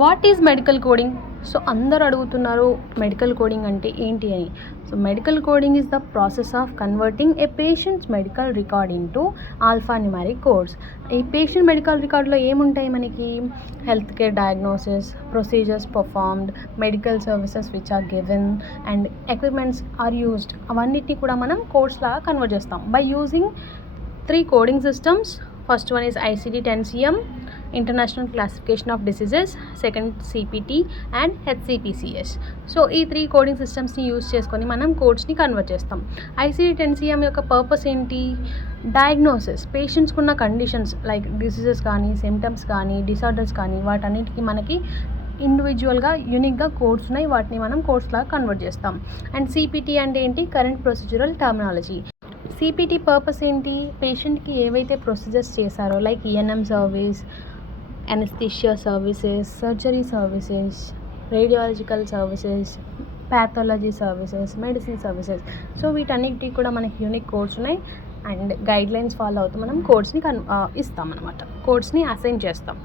What is medical coding? So అందరు అడుగుతున్నారు medical coding అంటే ఏంటి అని. So medical coding is the process of converting a patient's medical record into alpha numeric codes. ఈ patient medical రికార్డులో ఏముంటాయి మనకి? Health care diagnosis, procedures performed, medical services which are given and equipments are used. అవన్నిటిని కూడా మనం codes లాగా convert చేస్తాం by using 3 coding systems. First one is ICD-10-CM, International Classification of Diseases, second CPT and HCPCS. So ఈ 3 coding సిస్టమ్స్ని use చేసుకొని మనం కోడ్స్ని convert చేస్తాం. ICD-10-CM యొక్క పర్పస్ ఏంటి? డయాగ్నోసిస్, పేషెంట్స్కి ఉన్న కండిషన్స్ లైక్ డిసీజెస్ కానీ, సిమ్టమ్స్ కానీ, డిసార్డర్స్ కానీ వాటన్నిటికీ మనకి ఇండివిజువల్గా యూనిక్గా కోడ్స్ ఉన్నాయి, వాటిని మనం కోడ్స్ లాగా కన్వర్ట్ చేస్తాం. అండ్ సిపిటి అంటే ఏంటి? Current procedural terminology. CPT purpose ఏంటి? పేషెంట్కి ఏవైతే ప్రొసీజర్స్ చేశారో like ENM service, anaesthesia services, surgery services, radiological services, pathology services, medicine services. So వీటన్నిటికీ కూడా మనకి యూనిక్ కోడ్స్ ఉన్నాయి అండ్ గైడ్ లైన్స్ ఫాలో అవుతూ మనం కోడ్స్ని ఇస్తాం అనమాట, కోడ్స్ని అసైన్ చేస్తాం.